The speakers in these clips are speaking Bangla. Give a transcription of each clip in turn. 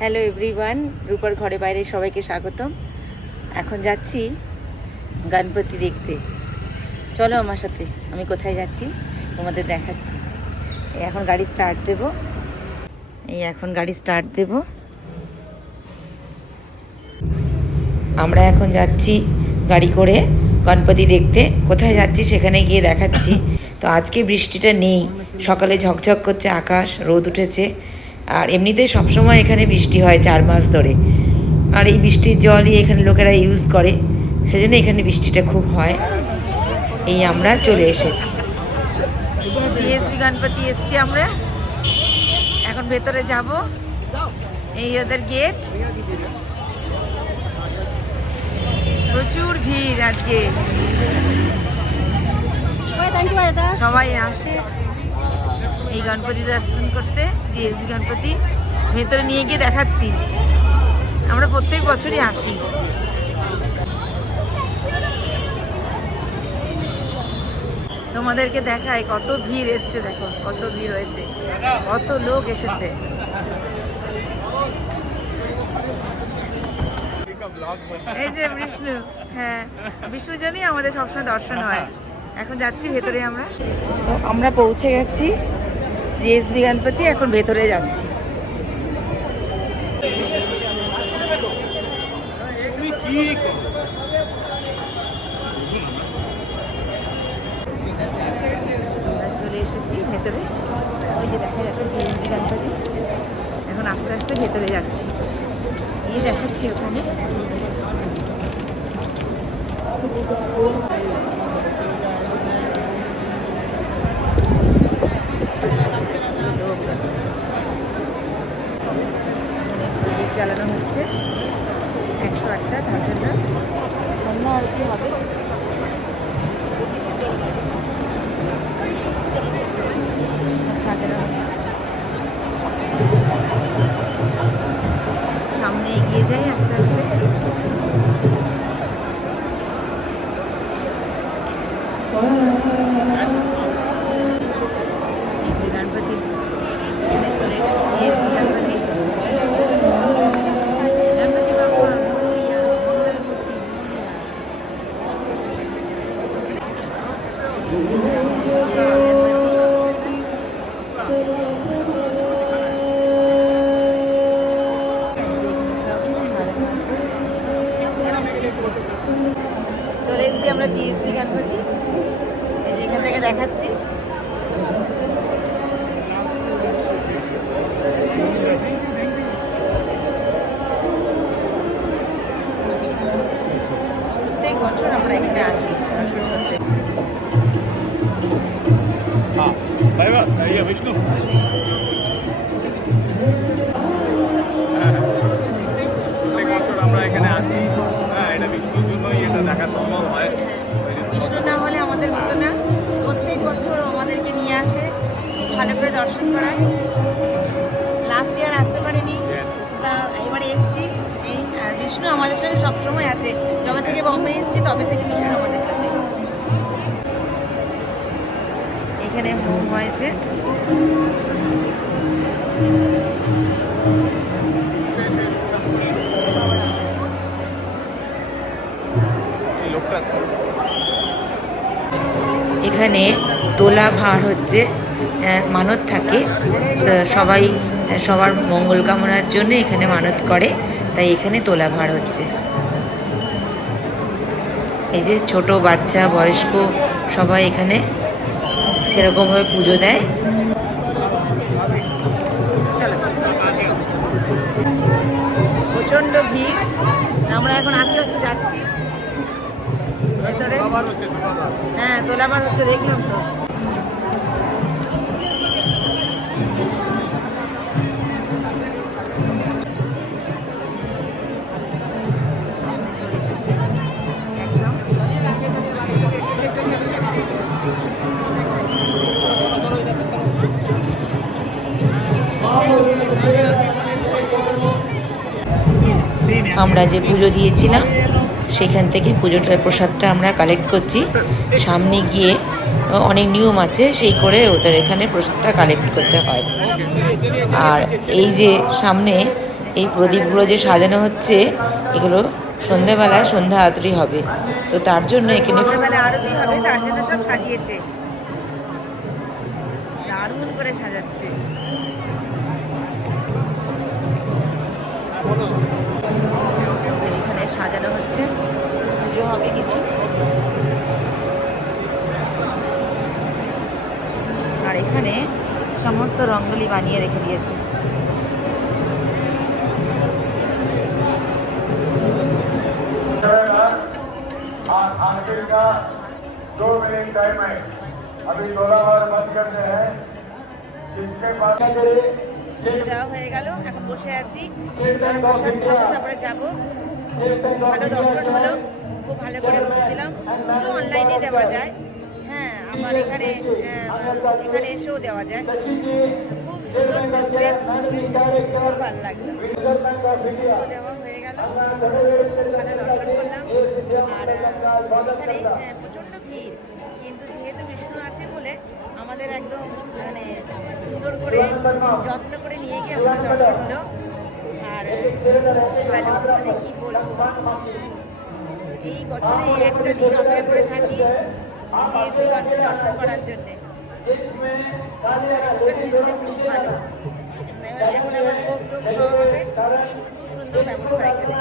হ্যালো এভরিওয়ান, রূপার ঘরে বাইরে সবাইকে স্বাগতম। এখন যাচ্ছি গণপতি দেখতে। চলো আমার সাথে, আমি কোথায় যাচ্ছি তোমাদের দেখাচ্ছি। এখন গাড়ি স্টার্ট দেব। আমরা এখন যাচ্ছি গাড়ি করে গণপতি দেখতে। কোথায় যাচ্ছি সেখানে গিয়ে দেখাচ্ছি। তো আজকে বৃষ্টিটা নেই, সকালে ঝকঝক করছে আকাশ, রোদ উঠেছে। আর এমনিতেই সবসময় এখানে বৃষ্টি হয় 4 মাস ধরে। আর এই বৃষ্টির জলই এখানে লোকেরা ইউজ করে, সেজন্য এখানে বৃষ্টিটা খুব হয়। এই আমরা চলে এসেছি, জিএসবি গণপতি এসেছি আমরা। এখন ভেতরে যাব, এই ওদের গেট। প্রচুর ভিড় আজকে, সবাই আসে এই গণপতি দর্শন করতে। জিএসবি গণপতি ভেতরে নিয়ে গিয়ে দেখাচ্ছি। আমরা প্রত্যেক বছরই আসি। তোমাদেরকে দেখায় কত ভিড় এসছে, দেখো কত ভিড় হয়েছে, কত লোক এসেছে। এই যে বিষ্ণু, হ্যাঁ বিষ্ণুর জন্যই আমাদের সবসময় দর্শন হয়। এখন যাচ্ছি ভেতরে আমরা। তো আমরা পৌঁছে গেছি জিএসবি গণপতি, এখন ভেতরে যাচ্ছি। চলে এসেছি ভেতরে, ওই যে দেখা যাচ্ছে জিএসবি গণপতি। এখন আস্তে আস্তে ভেতরে যাচ্ছি, গিয়ে দেখাচ্ছি ওখানে। জ্বালানো হচ্ছে 108টা, তার জন্য সন্ধ্যা আরতি হবে। সাজানো হচ্ছে, সামনে এগিয়ে যাই আস্তে আস্তে। গণপতি এখানে চলে এসেছি, জিএসবি গণপতি। গণপতি বাবা মোরিয়া, মঙ্গলমূর্তি চলে এসেছি আমরা জিএসবি গণপতি। এই যে এখান থেকে দেখাচ্ছি। প্রত্যেক বছর আমরা এখানে আসি দর্শন করতে। विष्णु আমরা এখানে আসি। হ্যাঁ, এটা বিষ্ণুর জন্যই এটা দেখা সম্ভব হয়। বিষ্ণু না হলে আমাদের হতো না। প্রত্যেক বছর আমাদেরকে নিয়ে আসে, ভালো করে দর্শন করায়। লাস্ট ইয়ার আসতে পারিনি, তা এবারে এসেছি। এই আর বিষ্ণু আমাদের সাথে সবসময় আছে, যবে থেকে বম্বে এসেছি তবে থেকে বিষ্ণু আমাদের সাথে। এখানে হোম হয়েছে। এখানে তোলা ভাঁড় হচ্ছে, মানত থাকে। সবাই সবার মঙ্গল কামনার জন্য এখানে মানত করে, তাই এখানে তোলা ভাঁড় হচ্ছে। এই যে ছোট বাচ্চা, বয়স্ক সবাই এখানে সেরকমভাবে পুজো দেয়। প্রচণ্ড ভিড়, আমরা এখন আস্তে আস্তে যাচ্ছি ভেতরে। হ্যাঁ, তোলাবার হচ্ছে, দেখলাম তো। আমরা যে পুজো দিয়েছিলাম সেখান থেকে পুজোটার প্রসাদটা আমরা কালেক্ট করছি। সামনে গিয়ে অনেক নিয়ম আছে, সেই করে ওদের এখানে প্রসাদটা কালেক্ট করতে হয়। আর এই যে সামনে এই প্রদীপগুলো যে সাজানো হচ্ছে এগুলো সন্ধেবেলায় সন্ধ্যা আরতি হবে, তো তার জন্য এখানে সন্ধ্যাবেলা আরতি হবে, তার জন্য সব সাজিয়েছে, দারুণ করে সাজাচ্ছে। এখানে সাজানো হচ্ছে, পুজো হবে কিছু। আর এখানে সমস্ত রঙ্গোলি বানিয়ে রেখে দিয়েছে। और आखिर का 2 मिनट टाइम है, अभी 12 बार बंद करते हैं। इसके बाद দেওয়া হয়ে গেল, এখন বসে আছি, প্রসাদ খাবো, তারপরে যাবো। ভালো দর্শন হলো, খুব ভালো করে বসেছিলাম। পুজো অনলাইনে দেওয়া যায়, হ্যাঁ, আবার এখানে এসেও দেওয়া যায়। খুব সুন্দর সিস্টেম, খুব ভালো লাগলো। পুজো দেওয়া হয়ে গেল, ভালো দর্শন করলাম। আর এখানে প্রচণ্ড ভিড়, কিন্তু যেহেতু বিষ্ণু আছে বলে আমাদের একদম মানে সুন্দর করে যত্ন করে নিয়ে গিয়ে আমাদের দর্শন হলো। আর ভালো, মানে কি বলবো, এই বছরে একটা দিন অপেক্ষা করে থাকি যে শ্রীগণের দর্শন করার জন্যে। সিস্টেম খুব ভালো। এখন আবার ভোগ টোগ খাওয়া হবে, খুব সুন্দর ব্যবস্থা এখানে।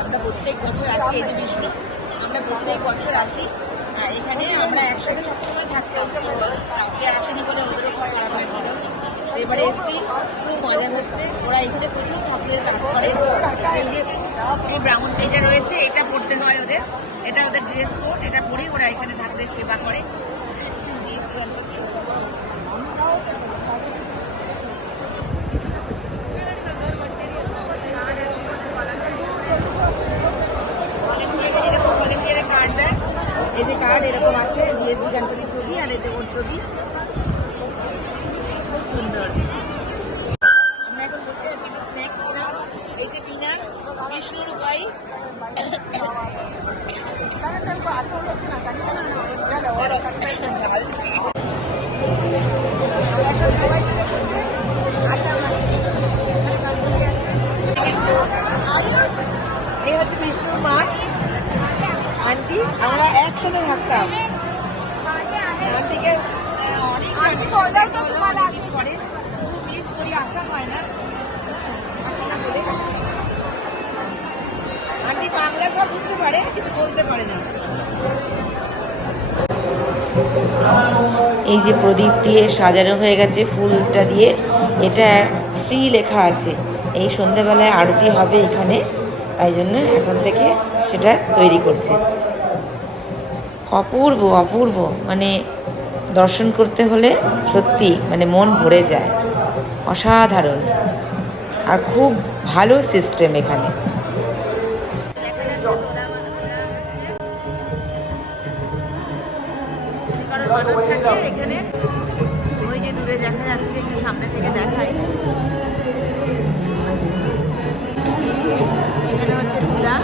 আমরা প্রত্যেক বছর আসি, এই যে বিষ্ণু, আমরা প্রত্যেক বছর আসি। আর এখানে আমরা একসাথে সবসময় থাকতাম, আজকে আসেনি বলে ওদেরও খুব খারাপ হয়েছিল। এবারে এসছি, খুব মজা হচ্ছে। ওরা এখানে প্রচুর ঠাকুরের কাজ করে। এই যে এই ব্রাউন এটা রয়েছে, এটা পড়তে হয় ওদের, এটা ওদের ড্রেস কোড, এটা পরেই ওরা এখানে ঠাকুরের সেবা করে। এরকম ভলেন্টিয়ারের কার্ড দেয়, এই যে কার্ড এরকম আছে, জিএসবি গণপতি ছবি আর এতে ওর ছবি, খুব সুন্দর। আমরা এখন বসে আছি একটু স্ন্যাক্স কিনার। এই যে পিনার, বিষ্ণুর উপায়, সবাই মিলে বসে আড্ডা মারছি। এই হচ্ছে বিষ্ণুর মা আন্টি, আমরা একসাথে থাকতাম। আন্টিকে পরে মিস করি, আসা হয় না। আন্টি বাংলা সব বুঝতে পারে, কিন্তু বলতে পারে না। এই যে প্রদীপ দিয়ে সাজানো হয়ে গেছে ফুলটা দিয়ে, এটা শ্রী লেখা আছে। এই সন্ধ্যাবেলায় আরতি হবে এখানে, তাই জন্য এখন থেকে সেটা তৈরি করছে। অপূর্ব অপূর্ব, মানে দর্শন করতে হলে সত্যি মানে মন ভরে যায়, অসাধারণ। আর খুব ভালো সিস্টেম এখানে। এখানে ওই যে দূরে দেখা যাচ্ছে, একটু সামনে থেকে দেখাই, এখানে হচ্ছে তুলা,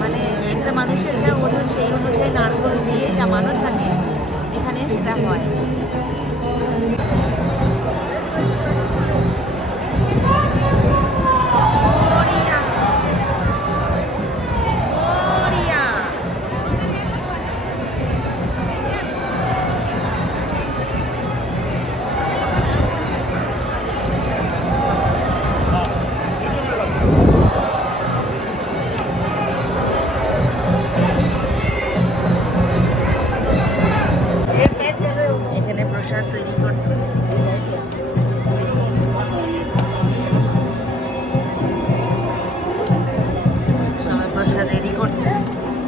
মানে একটা মানুষের যা ওজন সেই অনুযায়ী নারকেল দিয়ে যা মানত থাকে এখানে সেটা হয়। এখানে প্রসাদ তৈরি করছে। সবাই প্রসাদ রেডি করছে,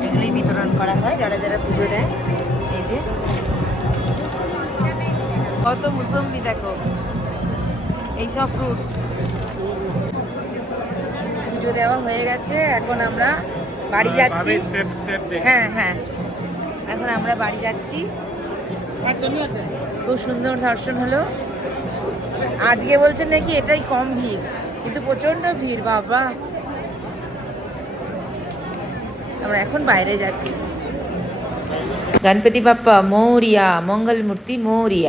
এগুলোই বিতরণ করা হয় যারা যারা পুজো দেয়। এই যে কত মুসম্বি দেখো, এইসব ফ্রুটস। পুজো দেওয়া হয়ে গেছে, এখন আমরা বাড়ি যাচ্ছি। স্টেপ স্টেপ দেখ। হ্যাঁ হ্যাঁ, এখন আমরা বাড়ি যাচ্ছি। খুব সুন্দর দর্শন হলো। আজকে বলছেন নাকি এটাই কম ভিড়, কিন্তু প্রচণ্ড ভিড় বাবা। আমরা এখন বাইরে যাচ্ছি। गणपति बाप्पा मोरिया, मंगल मूर्ति मोरिया।